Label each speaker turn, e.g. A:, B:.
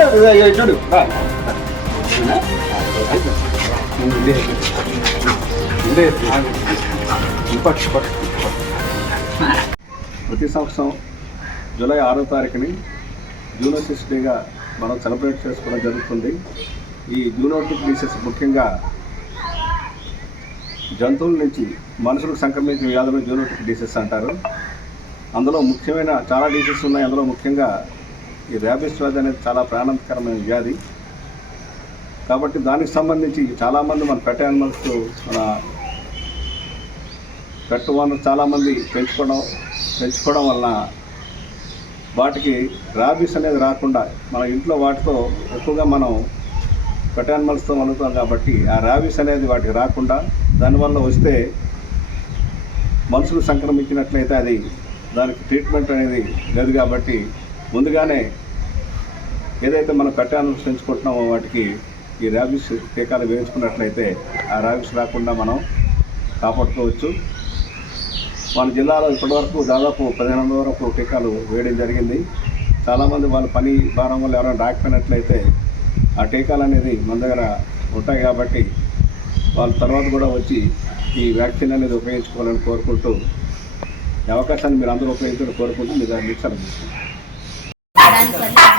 A: చూడు ప్రతి సంవత్సరం జూలై ఆరో తారీఖుని జూనోసిస్ డేగా మనం సెలబ్రేట్ చేసుకోవడం జరుగుతుంది. ఈ జూనోటిక్ డిసీజ్ ముఖ్యంగా జంతువుల నుంచి మనుషులకు సంక్రమించిన వ్యాధులు జూనోటిక్ డిసీజ్ అంటారు. అందులో ముఖ్యమైన చాలా డిసీజ్ ఉన్నాయి. అందులో ముఖ్యంగా ఈ ర్యాబిస్ వ్యాధి అనేది చాలా ప్రాణాంతకరమైన వ్యాధి. కాబట్టి దానికి సంబంధించి చాలామంది మన పెట్ యానిమల్స్ మన పెట్ వాళ్ళు చాలామంది పెంచుకోవడం పెంచుకోవడం వలన వాటికి ర్యాబిస్ అనేది రాకుండా మన ఇంట్లో వాటితో ఎక్కువగా మనం పెట్ యానిమల్స్తో మలుగుతాం కాబట్టి ఆ ర్యాబిస్ అనేది వాటికి రాకుండా దానివల్ల వస్తే మనుషులు సంక్రమించినట్లయితే అది దానికి ట్రీట్మెంట్ అనేది లేదు కాబట్టి ముందుగానే ఏదైతే మనం పెట్ పెంచుకుంటున్నామో వాటికి ఈ ర్యాబిస్ టీకాలు వేయించుకున్నట్లయితే ఆ ర్యాబిస్ రాకుండా మనం కాపాడుకోవచ్చు. మన జిల్లాలో ఇప్పటివరకు దాదాపు పదిహేను వరకు టీకాలు వేయడం జరిగింది. చాలామంది వాళ్ళ పని భారం వల్ల ఎవరైనా రాకపోయినట్లయితే ఆ టీకాలు అనేది మన దగ్గర ఉంటాయి కాబట్టి వాళ్ళ తర్వాత కూడా వచ్చి ఈ వ్యాక్సిన్ అనేది ఉపయోగించుకోవాలని కోరుకుంటూ ఈ అవకాశాన్ని మీరు అందరూ ఉపయోగించాలని కోరుకుంటూ మీరు దాన్ని
B: దానివల్ల